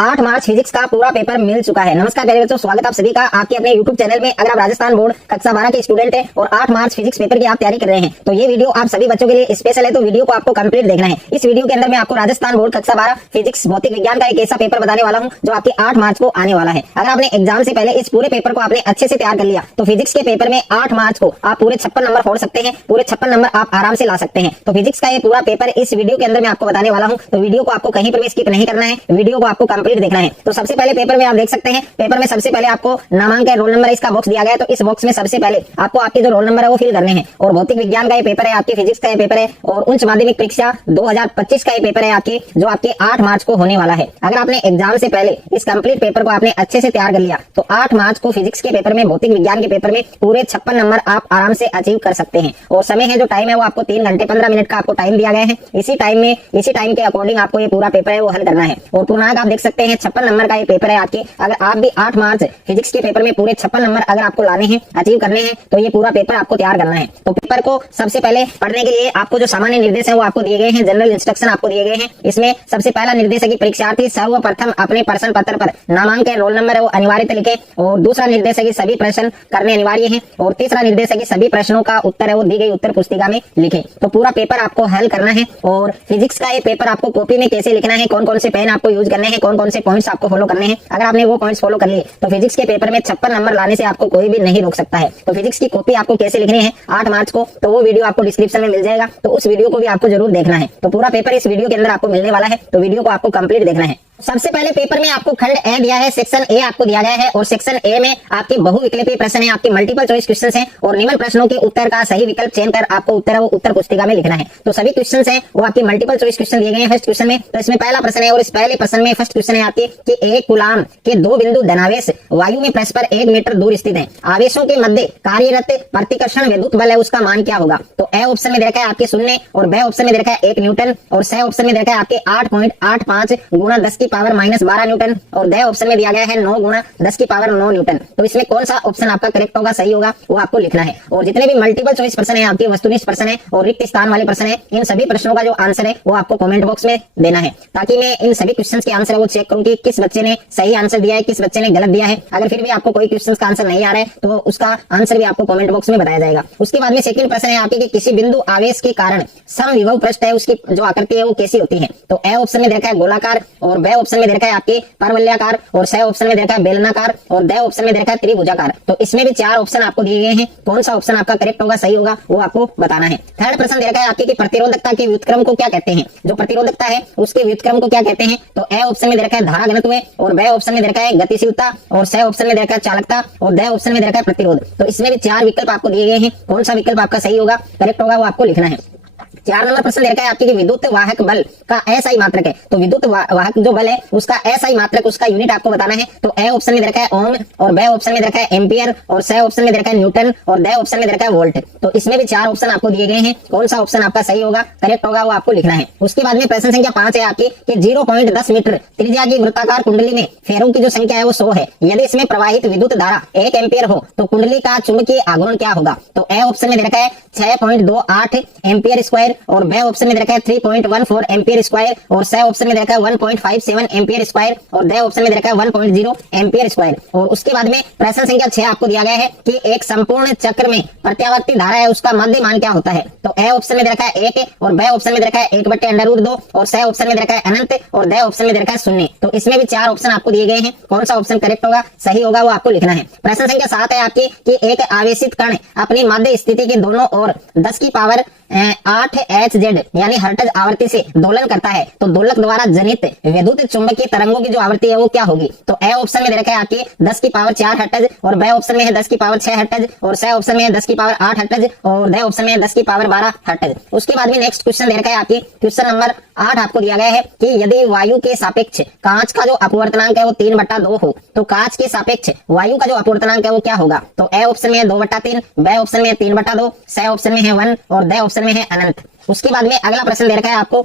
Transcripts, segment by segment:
8 मार्च physics का पूरा paper मिल चुका है। नमस्कार प्यारे बच्चों, स्वागत आप सभी का आपके अपने YouTube चैनल में। अगर आप राजस्थान बोर्ड कक्षा 12 के स्टूडेंट हैं और 8 मार्च फिजिक्स पेपर की आप तैयारी कर रहे हैं तो ये वीडियो आप सभी बच्चों के लिए स्पेशल है, तो वीडियो को आपको कंप्लीट देखना है। इस वीडियो के अंदर मैं आपको राजस्थान बोर्ड कक्षा 12 फिजिक्स भौतिक विज्ञान का एक ऐसा पेपर बताने वाला हूँ जो आपके 8 मार्च को आने वाला है। अगर आपने एग्जाम से पहले इस पूरे पेपर को आपने अच्छे से तैयार कर लिया तो फिजिक्स के पेपर में 8 मार्च को आप पूरे 56 नंबर फोड़ सकते हैं, पूरे 56 नंबर आप आराम से ला सकते हैं। तो फिजिक्स का ये पूरा पेपर इस वीडियो के अंदर मैं आपको बताने वाला हूँ, तो वीडियो को आपको कहीं पर भी स्किप नहीं करना है, वीडियो को आपको कंप्लीट देखना है। तो सबसे पहले पेपर में आप देख सकते हैं, पेपर में सबसे पहले आपको नामांकन रोल नंबर इसका बॉक्स दिया गया है। तो इस बॉक्स में सबसे पहले आपको आपके जो रोल नंबर है वो फिल करने हैं। और भौतिक विज्ञान का ये पेपर है, आपके फिजिक्स का ये पेपर है और उच्च माध्यमिक परीक्षा 2025 का ये पेपर है आपके, जो आपके 8 मार्च को होने वाला है। अगर आपने एग्जाम से पहले इस कंप्लीट पेपर को आपने अच्छे से तैयार कर लिया तो 8 मार्च को फिजिक्स के पेपर में, भौतिक विज्ञान के पेपर में पूरे 56 नंबर आप आराम से अचीव कर सकते हैं। और समय है, जो टाइम है वो आपको 3 घंटे 15 मिनट का आपको टाइम दिया गया है। इसी टाइम के अकॉर्डिंग आपको ये पूरा पेपर है वो हल करना है। और पूर्णांक आप देख सकते हैं 56 नंबर का ये पेपर है आपके। अगर आप भी 8 मार्च फिजिक्स के पेपर में पूरे 56 नंबर अगर आपको लाने हैं, अचीव करने हैं, तो ये पूरा पेपर आपको तैयार करना है। तो पेपर को सबसे पहले पढ़ने के लिए आपको जो सामान्य निर्देश है वो आपको दिए गए हैं, जनरल इंस्ट्रक्शन आपको दिए गए हैं। इसमें सबसे पहला निर्देश है कि परीक्षार्थी सर्वप्रथम अपने प्रश्न पत्र पर नामांकन रोल नंबर है वो अनिवार्य लिखे। और दूसरा निर्देश है कि सभी प्रश्न करने अनिवार्य है। और तीसरा निर्देश है कि सभी प्रश्नों का उत्तर है वो दी गई उत्तर पुस्तिका में लिखे। तो पूरा पेपर आपको हल करना है। और फिजिक्स का ये पेपर आपको कॉपी में कैसे लिखना है, कौन कौन से पेन आपको यूज करने हैं, कौन कौन से पॉइंट्स आपको फॉलो करने हैं, अगर आपने वो पॉइंट्स फॉलो कर लिए तो फिजिक्स के पेपर में 56 नंबर लाने से आपको कोई भी नहीं रोक सकता है। तो फिजिक्स की कॉपी आपको कैसे लिखनी है 8 मार्च को, तो वो वीडियो आपको डिस्क्रिप्शन में मिल जाएगा, तो उस वीडियो को भी आपको जरूर देखना है। तो पूरा पेपर इस वीडियो के अंदर आपको मिलने वाला है, तो वीडियो को आपको कंप्लीट देखना है। सबसे पहले पेपर में आपको खंड ए दिया है, सेक्शन ए आपको दिया गया है। और सेक्शन ए में आपके बहुविकल्पीय प्रश्न है, आपके मल्टीपल चॉइस क्वेश्चंस हैं। और निम्न प्रश्नों के उत्तर का सही विकल्प चयन कर आपको उत्तर है वो उत्तर पुस्तिका में लिखना है। तो सभी क्वेश्चंस हैं वो आपकी मल्टीपल चॉइस क्वेश्चन दिए गए हैं फर्स्ट क्वेश्चन में। तो इसमें पहला प्रश्न है और इस पहले प्रश्न में फर्स्ट क्वेश्चन है आपके कि एक कूलाम के 2 बिंदु धनावेश वायु में परस्पर 1 मीटर दूर स्थित है। आवेशों के मध्य कार्यरत प्रतिकर्षण विद्युत बल है उसका मान क्या होगा। तो ए ऑप्शन में दे रखा है आपके 0 और बी ऑप्शन में दे रखा है 1 न्यूटन और सी ऑप्शन में दे रखा है आपके 8.85 गुणा 10 की पावर -12 न्यूटन और द ऑप्शन में दिया गया है 9 गुणा 10 की पावर 9 न्यूटन। तो इसमें कौन सा ऑप्शन आपका करेक्ट होगा, सही होगा, वो आपको लिखना है। और जितने भी मल्टीपल चॉइस प्रश्न है आपके, वस्तुनिष्ठ प्रश्न है और रिक्त स्थान वाले प्रश्न है, इन सभी प्रश्नों का जो आंसर है वो आपको कमेंट बॉक्स में देना है, ताकि मैं इन सभी क्वेश्चंस के आंसर है वो चेक करूं कि किस बच्चे ने सही आंसर दिया है, किस बच्चे ने गलत दिया है। अगर फिर भी आपको कोई क्वेश्चंस का आंसर नहीं आ रहा है तो उसका आंसर भी आपको कमेंट बॉक्स में बताया जाएगा। उसके बाद में सेकंड प्रश्न है आपके कि किसी बिंदु आवेश के कारण समविभव पृष्ठ है उसकी जो आकृति है वो कैसी होती है। तो ए ऑप्शन में दे रखा है गोलाकार और बी ऑप्शन में दे रखा है आपके परवलयाकार और सी ऑप्शन में दे रखा है बेलनाकार और द ऑप्शन में दे रखा है त्रिभुजाकार। तो इसमें भी 4 ऑप्शन आपको दिए गए हैं, कौन सा ऑप्शन आपका करेक्ट होगा, सही होगा, वो आपको बताना है। थर्ड प्रश्न दे रखा है आपके कि प्रतिरोधकता के व्युत्क्रम को क्या कहते हैं। जो प्रतिरोधकता है उसके व्युत्क्रम को क्या कहते हैं। तो ए ऑप्शन में दे रखा है धारा घनत्व और बी ऑप्शन में दे रखा है गतिशीलता और सी ऑप्शन में दे रखा है चालकता और द ऑप्शन में दे रखा है प्रतिरोध। तो इसमें भी 4 विकल्प आपको दिए गए हैं, कौन सा विकल्प आपका सही होगा, करेक्ट होगा, वो आपको लिखना है। 4 नंबर प्रश्न दे रखा है आपके कि विद्युत वाहक बल का एसआई मात्रक है। तो विद्युत वाहक जो बल है उसका एसआई मात्रक, उसका यूनिट आपको बताना है। तो ए ऑप्शन में दे रखा है ओम और बी ऑप्शन में दे रखा है एम्पियर और सी ऑप्शन में दे रखा है न्यूटन और द ऑप्शन में दे रखा है वोल्ट। तो इसमें भी 4 ऑप्शन आपको दिए गए हैं, कौन सा ऑप्शन आपका सही होगा, करेक्ट होगा, वो आपको लिखना है। उसके बाद में प्रश्न संख्या 5 है आपकी कि 0.10 मीटर त्रिज्या की वृत्ताकार कुंडली में फेरों की जो संख्या है वो 100 है। यदि इसमें प्रवाहित विद्युत धारा 1 एम्पियर हो तो कुंडली का चुंबकीय आघूर्ण क्या होगा। तो ए ऑप्शन में दे रखा है 6.28 एम्पियर स्क्वायर और बी ऑप्शन में दे रखा है 3.14 एम्पियर स्क्वायर और सी ऑप्शन में दे रखा है 1.57 एम्पियर स्क्वायर और द ऑप्शन में दे रखा है 1.0 एम्पियर स्क्वायर। और उसके बाद में प्रश्न संख्या 6 आपको दिया गया है कि एक संपूर्ण चक्र में प्रत्यावर्ती धारा है उसका मध्य मान क्या होता है। तो ए ऑप्शन में दे रखा है 1 और बी ऑप्शन में दे रखा है 1/√2 और सी ऑप्शन में दे रखा है अनंत और द ऑप्शन में दे रखा है 0। तो इसमें भी 4 ऑप्शन आपको दिए गए हैं, कौन सा ऑप्शन करेक्ट होगा, सही होगा, वो आपको लिखना है। प्रश्न संख्या 7 है आपकी कि एक आवेशित कण अपनी मध्य स्थिति के दोनों ओर 10 की पावर 8 Hz यानी हर्ट्ज आवृत्ति से दोलन करता है। तो दोलक द्वारा जनित विद्युत चुंबकीय तरंगों की जो आवृत्ति है वो क्या होगी। तो ए ऑप्शन में दे रखा है आपकी 10 की पावर 4 हर्ट्ज और बी ऑप्शन में है 10 की पावर 6 हर्ट्ज और सी ऑप्शन में है 10 की पावर 8 हर्ट्ज और द ऑप्शन में है 10 की पावर 12 हर्ट्ज। उसके बाद में नेक्स्ट क्वेश्चन दे रखा है आपकी क्वेश्चन नंबर 8 आपको दिया गया है कि यदि वायु के सापेक्ष कांच का जो अपवर्तनांक है वो 3/2 हो तो कांच के सापेक्ष वायु का जो अपवर्तनांक है वो क्या होगा। तो ए ऑप्शन में है 2/3, बी ऑप्शन में है 3/2, सी ऑप्शन में है 1 और द ऑप्शन में है अनंत। उसके बाद में अगला प्रश्न दे रखा है आपको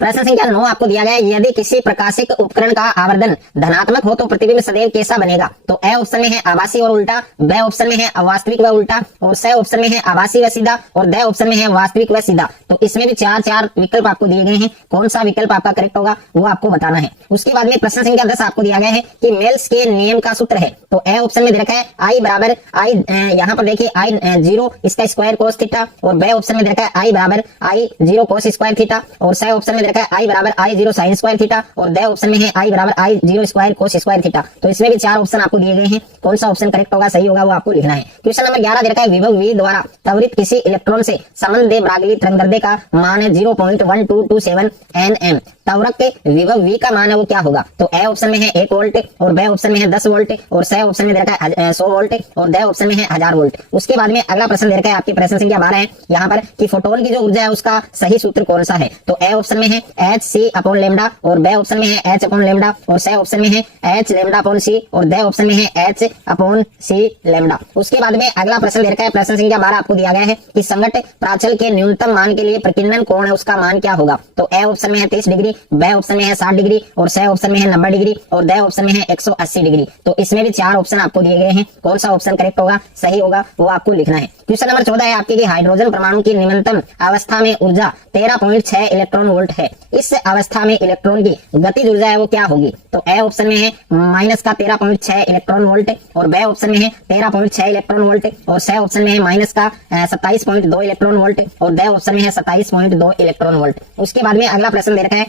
प्रश्न संख्या 9 आपको दिया गया है, यदि किसी प्रकाशिक उपकरण का आवर्धन धनात्मक हो तो प्रतिबिंब सदैव कैसा बनेगा? तो ए ऑप्शन में है आभासी और उल्टा, बी ऑप्शन में है अवास्तविक व उल्टा, और सी ऑप्शन में है आभासी व सीधा, और डी ऑप्शन में है वास्तविक व सीधा। तो इसमें भी चार विकल्प आपको दिए गए हैं, कौन सा विकल्प आपका करेक्ट होगा वो आपको बताना है। उसके बाद में प्रश्न संख्या 10 आपको दिया गया है कि मेल्स के नियम का सूत्र है। तो ए ऑप्शन में दे रखा है आई बराबर आई, यहाँ पर देखिए आई 0 इसका स्क्वायर कोस थीटा, और बी ऑप्शन में दे रखा है आई बराबर आई 0 कोस स्क्वायर थीटा, और सी ऑप्शन में दे रखा है आई बराबर आई 0 साइन स्क्वायर थीटा, और डी ऑप्शन में है आई बराबर आई 0 स्क्वायर कोस स्क्वायर थीटा। तो इसमें भी 4 ऑप्शन आपको दिए गए हैं, कौन सा ऑप्शन करेक्ट होगा सही होगा वो आपको लिखना है। क्वेश्चन नंबर 11 दे रखा है विभव V द्वारा त्वरित किसी इलेक्ट्रॉन से संबंध ब्रागली तरंगदैर्ध्य का मान है 0.1227 nm। त्वरक के विभव V का मान है वो क्या होगा? तो ए ऑप्शन में है 1 वोल्ट, और बी ऑप्शन में है 10 वोल्ट, और सी ऑप्शन में दे रखा है 100 वोल्ट, और डी ऑप्शन में है 1000 वोल्ट। उसके बाद में अगला प्रश्न दे रखा है आपकी प्रश्न संख्या 12 है यहाँ पर कि फोटोन की जो ऊर्जा है उसका सही सूत्र कौन सा है? तो ए ऑप्शन में है hc/λ, और बी ऑप्शन में है h/λ, और सी ऑप्शन में है hλ/c, और डी ऑप्शन में है hc/λ। उसके बाद में अगला प्रश्न दे रखा है प्रश्न संख्या 12 आपको दिया गया है कि संगत प्राचल के न्यूनतम मान के लिए प्रकीर्णन कोण है उसका मान क्या होगा? तो ए ऑप्शन में है 30 डिग्री, बी ऑप्शन में है 60 डिग्री, और सी ऑप्शन में है 90 डिग्री, और डी ऑप्शन में है 180 डिग्री। तो इसमें भी 4 ऑप्शन आपको दिए गए हैं, कौन सा ऑप्शन करेक्ट होगा सही होगा वो आपको लिखना है। क्वेश्चन नंबर 14 है आपके कि हाइड्रोजन परमाणु की निम्नतम अवस्था में ऊर्जा 13.6 इलेक्ट्रॉन वोल्ट है। इस अवस्था में इलेक्ट्रॉन की गतिज ऊर्जा है वो क्या होगी? तो ए ऑप्शन में है माइनस का 13.6 इलेक्ट्रॉन वोल्ट, और बी ऑप्शन में है 13.6 इलेक्ट्रॉन वोल्ट, और सी ऑप्शन में है माइनस का 27.2 इलेक्ट्रॉन वोल्ट, और डी ऑप्शन में है 27.2 इलेक्ट्रॉन वोल्ट। उसके बाद में अगला प्रश्न दे रखा है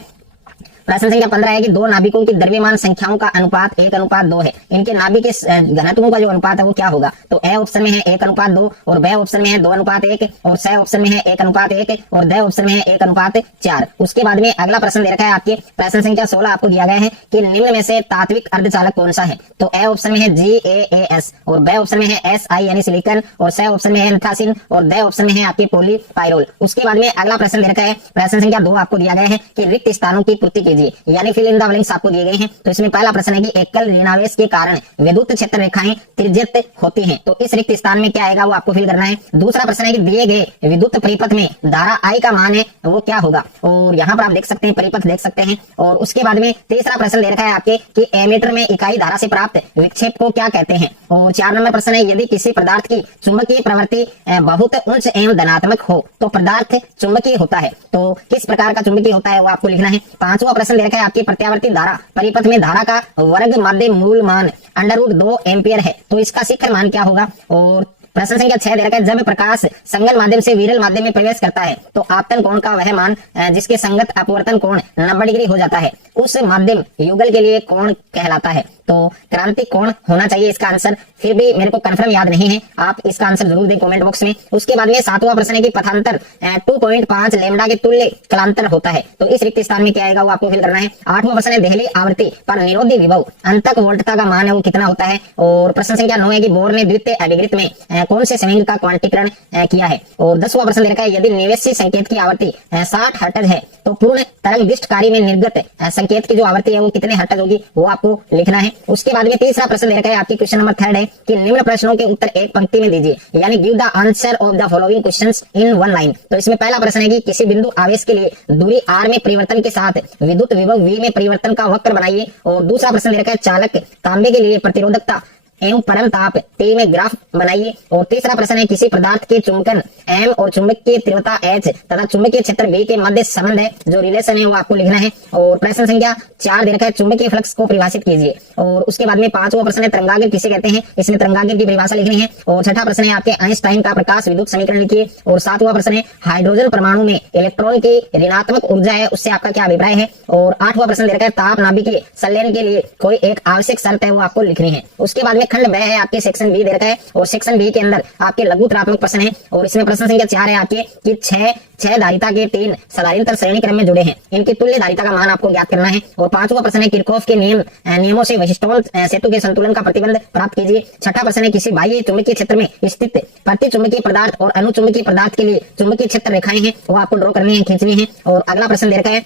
प्रश्न संख्या 15 है कि दो नाभिकों की द्रव्यमान संख्याओं का अनुपात 1:2 है। इनके नाभिक के घनत्वों का जो अनुपात है वो क्या होगा? तो ए ऑप्शन में है 1:2, और बी ऑप्शन में है 2:1, और सी ऑप्शन में है 1:1, और डी ऑप्शन में है 1:4। उसके बाद में अगला प्रश्न दे रखा है आपके प्रश्न संख्या 16 आपको दिया गया है कि निम्न में से तात्विक अर्धचालक कौन सा है? तो ए ऑप्शन में है GaAs, और बी ऑप्शन में है Si यानी सिलिकॉन, और सी ऑप्शन में है एंथ्रासिन, और डी ऑप्शन में है आपके पॉलीपाइरोल। उसके बाद में अगला प्रश्न दे रखा है प्रश्न संख्या 2 आपको दिया गया है कि रिक्त स्थानों की पूर्ति कीजिए, यानी फिल इन द ब्लैंक्स आपको दिए गए हैं। तो इसमें पहला प्रश्न है कि एकल ऋणावेश के कारण विद्युत क्षेत्र रेखाएं तिर्यक होती हैं, तो इस रिक्त स्थान में क्या आएगा वो आपको फिल करना है। दूसरा प्रश्न है कि दिए गए विद्युत परिपथ में धारा I का मान है वो क्या होगा? और यहाँ पर आप देख सकते हैं परिपथ देख सकते हैं। और उसके बाद में तीसरा प्रश्न दे रखा है आपके कि एमीटर में इकाई धारा से प्राप्त विक्षेप को क्या कहते हैं? और 4 नंबर प्रश्न है यदि किसी पदार्थ की चुंबकीय प्रवृत्ति बहुत उच्च एवं धनात्मक हो तो पदार्थ चुंबकीय होता है, तो किस प्रकार का चुंबकीय होता है वो आपको लिखना है। 5वां प्रश्न दे रखा है आपकी प्रत्यावर्ती धारा परिपथ में धारा का वर्ग माध्य मूल मान √2 एम्पियर है, तो इसका शिखर मान क्या होगा? और प्रश्न संख्या 6 दे रखा है जब प्रकाश संगन माध्यम से विरल माध्यम में प्रवेश करता है तो आपतन कोण का वह मान जिसके संगत अपवर्तन कोण 90 डिग्री हो जाता है उस माध्यम युगल के लिए कोण कहलाता है। तो क्रांतिक कोण होना चाहिए इसका आंसर, फिर भी मेरे को कंफर्म याद नहीं है, आप इसका आंसर जरूर दें कमेंट बॉक्स में। उसके बाद में 7वां प्रश्न है कि पथांतर 2.5 लैम्डा के तुल्य कलांतर होता है, तो इस रिक्त स्थान में क्या आएगा वो आपको फिल करना है। 8वां प्रश्न है देहली आवृत्ति पर निरोधी विभव अंतक वोल्टता का मान है वो कितना होता है। और प्रश्न संख्या 9 है कि बोर ने द्वितीय अभिवृत्त में कौन से संवेग का क्वांटीकरण किया है। और 10वां प्रश्न दे रखा है यदि निवेशी संकेत की आवृत्ति 60 हर्ट्ज है तो पूर्ण तरंग विष्टकारी में निर्गत संकेत की जो आवृत्ति है वो कितने हर्ट्ज होगी वो आपको लिखना है। उसके बाद में तीसरा प्रश्न दे रखा है आपकी क्वेश्चन नंबर 3 है कि निम्न प्रश्नों के उत्तर एक पंक्ति में दीजिए, यानी give the answer of the following questions in one line. तो इसमें पहला प्रश्न है कि किसी बिंदु आवेश के लिए दूरी r में परिवर्तन के साथ विद्युत विभव v में परिवर्तन का वक्र बनाइए। और दूसरा प्रश्न दे रखा है चालक तांबे के लिए प्रतिरोधकता एवं परम ताप T में ग्राफ बनाइए। और तीसरा प्रश्न है किसी पदार्थ के चुंबकन M और चुंबकीय तीव्रता H तथा चुंबकीय क्षेत्र B के मध्य संबंध है जो रिलेशन है वो आपको लिखना है। और प्रश्न संख्या 4 दे रखा है चुंबकीय फ्लक्स को परिभाषित कीजिए। और उसके बाद में 5वां प्रश्न है तरंगाग्र किसे कहते हैं, इसमें तरंगाग्र की परिभाषा लिखनी है। और 6ठा प्रश्न है आपके आइंस्टाइन का प्रकाश विद्युत समीकरण लिखिए। और 7वां प्रश्न है हाइड्रोजन परमाणु में इलेक्ट्रॉन की ऋणात्मक ऊर्जा है उससे आपका क्या अभिप्राय है। और 8वां प्रश्न दे रखा है ताप नाभिकीय संलयन के लिए कोई एक आवश्यक शर्त है वो आपको लिखनी है। उसके बाद में खंड ब है आपके सेक्शन बी दे रखा है और सेक्शन बी के अंदर आपके लघुत्रात्मक प्रश्न है। और इसमें प्रश्न संख्या 4 है आपके कि 6 धारिता के 3 समानांतर श्रेणी क्रम में जुड़े हैं, इनकी तुल्य धारिता का मान आपको ज्ञात करना है। और 5वां प्रश्न है किरचॉफ के नियमों से वशिष्ठोन सेतु के संतुलन का प्रतिबंध प्राप्त कीजिए। 6ठा प्रश्न है किसी बाह्य चुंबकीय क्षेत्र में स्थित प्रति चुंबकीय पदार्थ और अनुचुंबकीय पदार्थ के लिए चुंबकीय क्षेत्र रेखाएं हैं वो आपको ड्रॉ करनी है, खींचनी है। और अगला प्रश्न दे रखा है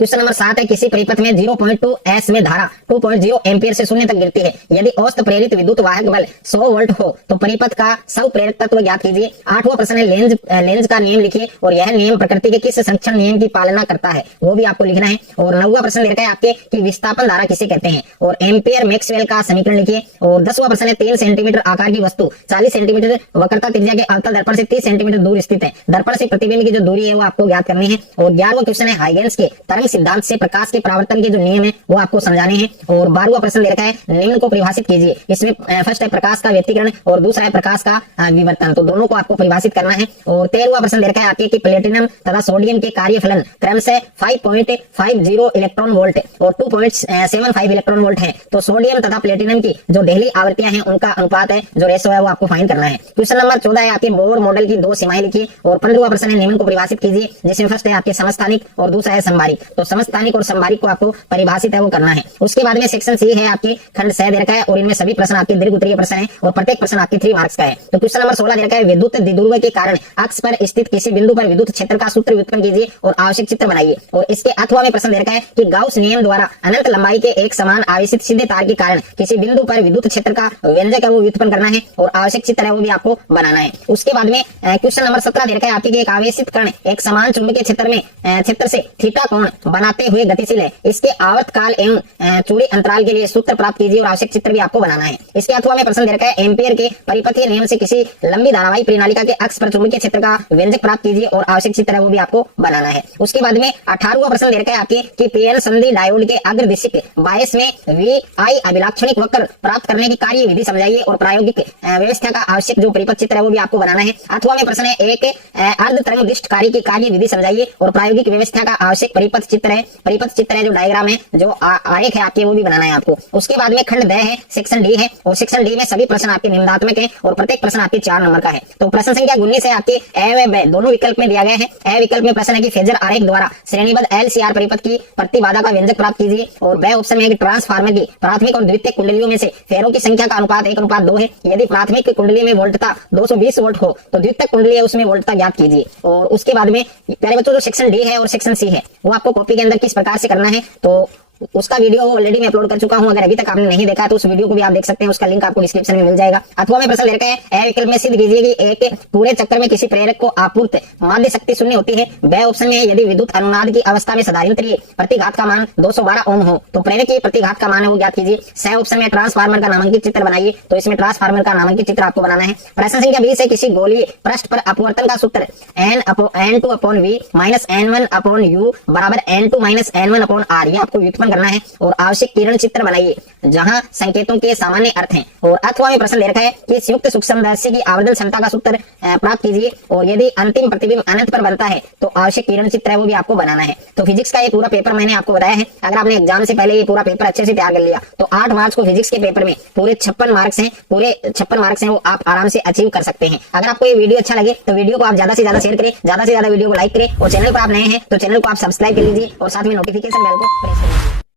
क्वेश्चन नंबर 7 है, किसी परिपथ में 0.2 एस में धारा 2.0 एम्पियर से शून्य तक गिरती है। यदि औसत प्रेरित विद्युत वाहक बल 100 वोल्ट हो तो परिपथ का स्वप्रेरक तत्व ज्ञात कीजिए। 8वां प्रश्न है, लेंज का नियम लिखिए और यह नियम प्रकृति के किस संरक्षण नियम की पालना करता है, वो भी आपको लिखना है। और 9वां प्रश्न लिखा है आपके कि विस्थापन धारा किसे कहते हैं, और एम्पियर मैक्सवेल का समीकरण लिखिए। और 10वां प्रश्न है, 3 सेंटीमीटर आकार की वस्तु 40 सेंटीमीटर वक्रता त्रिज्या के अवतल दर्पण से 30 सेंटीमीटर दूर स्थित है। दर्पण से प्रतिबिंब की जो दूरी है वो आपको ज्ञात करनी है। और 11वां क्वेश्चन है, हाइगेंस के तरंग सिद्धांत से प्रकाश के परावर्तन के जो नियम है वो आपको समझाने हैं। और 12वां प्रश्न लिखा है, निम्न को परिभाषित कीजिए। इसमें फर्स्ट है प्रकाश का व्यतिकरण और दूसरा है प्रकाश का विवर्तन, तो दोनों को आपको परिभाषित करना है। और 13वां प्रश्न लिखा है आपके कि प्लेटिनम तथा सोडियम के कार्यफलन क्रमशः 5.50 इलेक्ट्रॉन वोल्ट और 2.75 इलेक्ट्रॉन वोल्ट है। तो सोडियम तथा प्लेटिनम की जो डेली आवृत्तियां हैं उनका अनुपात है, जो रेशो है वो आपको फाइंड करना है। क्वेश्चन नंबर 14 है आपके बोर मॉडल की 2 सीमाएं लिखिए। और 15वां प्रश्न है, निम्न को परिभाषित कीजिए, जिसमें फर्स्ट है आपके समस्थानिक और दूसरा है संभारिक। तो समस्थानिक और संभारिक को आपको परिभाषित है वो करना है। उसके बाद में सेक्शन सी है आपके खंड 6 दे रखा है और इनमें सभी प्रश्न आपके दीर्घ उत्तरीय प्रश्न है और प्रत्येक प्रश्न आपके 3 मार्क्स का है। तो क्वेश्चन नंबर 16 दे रखा है, विद्युत द्विध्रुव के कारण अक्ष पर स्थित किसी बिंदु पर विद्युत क्षेत्र का सूत्र व्युत्पन्न कीजिए और आवश्यक चित्र बनाइए। और इसके अथवा में प्रश्न दे रखा है कि गाउस नियम द्वारा अनंत लंबाई के एक समान आवेशित सीधे तार के कारण किसी बिंदु पर विद्युत क्षेत्र का व्यंजक है वो व्युत्पन्न करना है और आवश्यक चित्र है वो भी आपको बनाना है। उसके बाद में क्वेश्चन नंबर 17 दे रखा है आपके, एक आवेशित कण एक समान चुंबकीय क्षेत्र से थीटा कोण बनाते हुए गतिशील है। इसके आवर्तकाल एवं चूड़ी अंतराल के लिए सूत्र प्राप्त कीजिए और आवश्यक चित्र भी आपको बनाना है। इसके अथवा में प्रश्न दे रखा है, एम्पियर के परिपथीय नियम से किसी लंबी धारावाही प्रणालिका के अक्ष पर चुंबकीय क्षेत्र का व्यंजक प्राप्त कीजिए और आवश्यक चित्र है वो भी आपको बनाना है। उसके बाद में 18वां प्रश्न दे रखा है आपके कि पीएन संधि डायोड के अग्रदिशिक बायस में VI अभिलाक्षणिक वक्र प्राप्त करने की कार्य विधि समझाइए और प्रायोगिक व्यवस्था का आवश्यक जो परिपथ चित्र है वो भी आपको बनाना है। अथवा में प्रश्न है, एक अर्ध तरंग दिष्टकारी की कार्य विधि समझाइए और प्रायोगिक व्यवस्था का आवश्यक परिपथ चित्र है जो डायग्राम है, जो आरेख है आपके वो भी बनाना है आपको। उसके बाद में खंड 2 है, सेक्शन डी है और सेक्शन डी में सभी प्रश्न आपके निम्नात्मक है और प्रत्येक प्रश्न आपके 4 नंबर का है। तो प्रश्न संख्या 19 है आपके, ए व ब दोनों विकल्प में दिया गया है। ए विकल्प में प्रश्न है कि फेजर आरेख द्वारा श्रेणीबद्ध LCR परिपथ की प्रतिबाधा का व्यंजक प्राप्त कीजिए। और ब ऑप्शन में है कि ट्रांसफार्मर की प्राथमिक और द्वितीयक कुंडलियों में से फेरों की संख्या का अनुपात 1:2 है। यदि प्राथमिक कुंडली में वोल्टता 220 वोल्ट हो तो द्वितीयक कुंडली है उसमें वोल्टता ज्ञात कीजिए। और उसके बाद में प्यारे बच्चों जो सेक्शन डी है और सेक्शन सी है वो आपको कॉपी के अंदर किस प्रकार से करना है तो उसका वीडियो ऑलरेडी मैं अपलोड कर चुका हूं। अगर अभी तक आपने नहीं देखा तो उस वीडियो को भी आप देख सकते हैं, उसका लिंक आपको डिस्क्रिप्शन में मिल जाएगा। अथवा में प्रश्न लेकर ए विकल्प में सिद्ध कीजिए कि एक पूरे चक्कर में किसी प्रेरक को आपूर्त माध्य शक्ति शून्य होती है। ब ऑप्शन में यदि विद्युत अनुनाद की अवस्था में साधारणतरीय प्रतिघात का मान 212 ओम हो तो प्रेरक की प्रतिघात का मान है वो ज्ञात कीजिए। स ऑप्शन में ट्रांसफार्मर का नामांकित चित्र बनाइए, तो इसमें ट्रांसफार्मर का नामांकित चित्र आपको बनाना है। प्रश्न संख्या 20 है, किसी गोलीय पृष्ठ पर अपवर्तन का सूत्र N2/V N1/U बराबर N2-N1/R ये आपको व्युत्पन्न करना है और आवश्यक किरण चित्र बनाइए जहां संकेतों के सामान्य अर्थ हैं। और अथवा में प्रश्न ले रखा है कि संयुक्त सूक्ष्मदर्शी की आवर्धन क्षमता का सूत्र प्राप्त कीजिए और यदि अंतिम प्रतिबिंब अनंत पर बनता है तो आवश्यक किरण चित्र है वो भी आपको बनाना है। तो फिजिक्स का ये पूरा पेपर मैंने आपको बताया है। अगर आपने एग्जाम से पहले ये पूरा पेपर अच्छे से तैयार कर लिया तो 8 मार्च को फिजिक्स के पेपर में पूरे 56 मार्क्स हैं वो आप आराम से अचीव कर सकते हैं। अगर आपको ये वीडियो अच्छा लगे तो वीडियो को आप ज्यादा से ज्यादा शेयर करें, ज्यादा से ज्यादा वीडियो को लाइक करें और चैनल पर आप नए हैं तो चैनल को आप सब्सक्राइब कर लीजिए और साथ में नोटिफिकेशन बेल को प्रेस कर लीजिए।